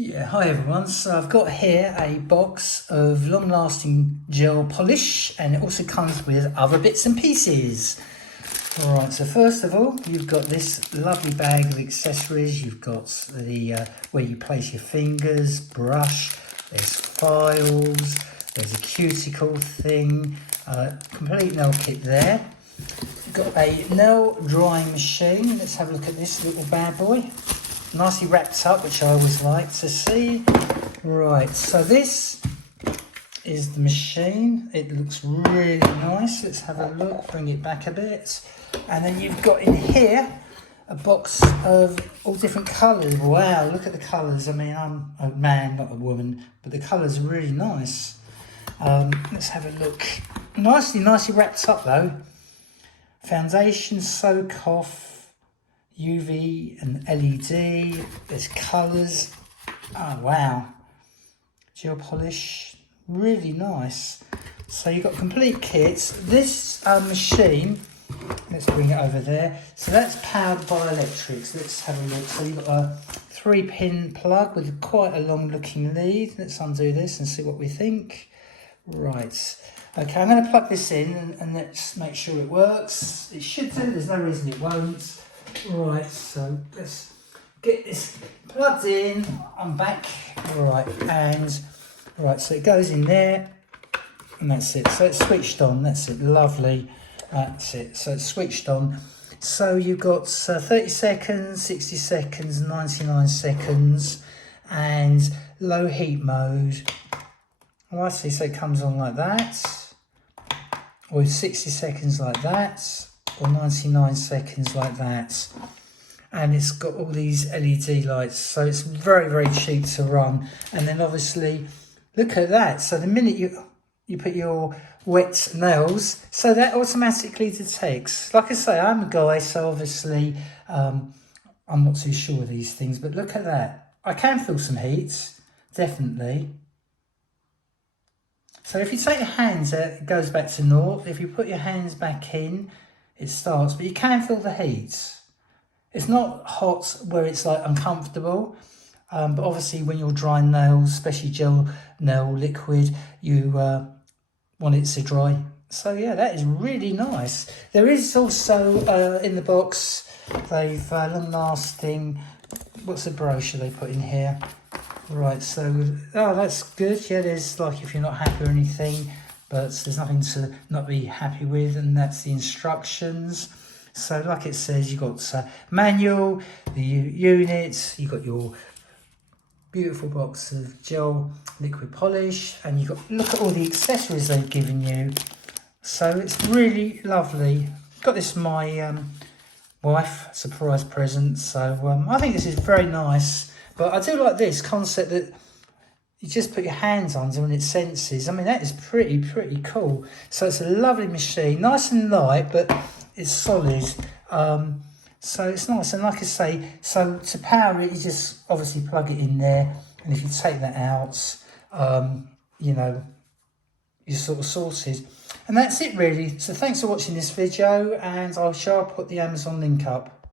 Yeah, hi everyone. So I've got here a box of long-lasting gel polish, and it also comes with other bits and pieces. Alright, so first of all, you've got this lovely bag of accessories. You've got the where you place your fingers, brush, there's files, there's a cuticle thing, complete nail kit there. You've got a nail drying machine. Let's have a look at this little bad boy. Nicely wrapped up, which I always like to see. Right, so this is the machine. It looks really nice. Let's have a look, bring it back a bit. And then you've got in here a box of all different colours. Wow, look at the colours. I mean, I'm a man, not a woman, but the colours are really nice. Let's have a look. Nicely wrapped up though. Foundation, soak off, UV and LED, there's colours. Oh wow, gel polish, really nice. So you've got complete kits. This machine, let's bring it over there. So that's powered by electrics. Let's have a look. So you've got a 3-pin plug with quite a long looking lead. Let's undo this and see what we think. Right, okay, I'm going to plug this in and let's make sure it works. It should do, there's no reason it won't. Right, so let's get this plugged in. I'm back. Right, and right, so it goes in there, and that's it. So it's switched on. That's it. Lovely. That's it. So it's switched on. So you've got 30 seconds, 60 seconds, 99 seconds, and low heat mode. Oh, I see. So it comes on like that, or 60 seconds like that, or 99 seconds like that. And it's got all these LED lights, so it's very cheap to run. And then obviously look at that, so the minute you put your wet nails, so that automatically detects. Like I say, I'm a guy, so obviously I'm not too sure of these things, but look at that. I can feel some heat, definitely. So if you take your hands out, it goes back to naught. If you put your hands back in, it starts, but you can feel the heat. It's not hot where it's like uncomfortable, but obviously when you're drying nails, especially gel nail liquid, you want it to dry. So yeah, that is really nice. There is also in the box, they've long-lasting, what's the brochure they put in here? Right, so, oh, that's good. Yeah, there's like if you're not happy or anything, but there's nothing to not be happy with, and that's the instructions. So like it says, you've got manual, the units, you've got your beautiful box of gel liquid polish, and you've got, look at all the accessories they've given you. So it's really lovely. Got this for my wife, surprise present, so I think this is very nice. But I do like this concept that you just put your hands under and it senses. I mean, that is pretty cool. So it's a lovely machine, nice and light, but it's solid. So it's nice. And like I say, so to power it, you just obviously plug it in there. And if you take that out, you know, you're sort of sorted. And that's it really. So thanks for watching this video, and I'll put the Amazon link up.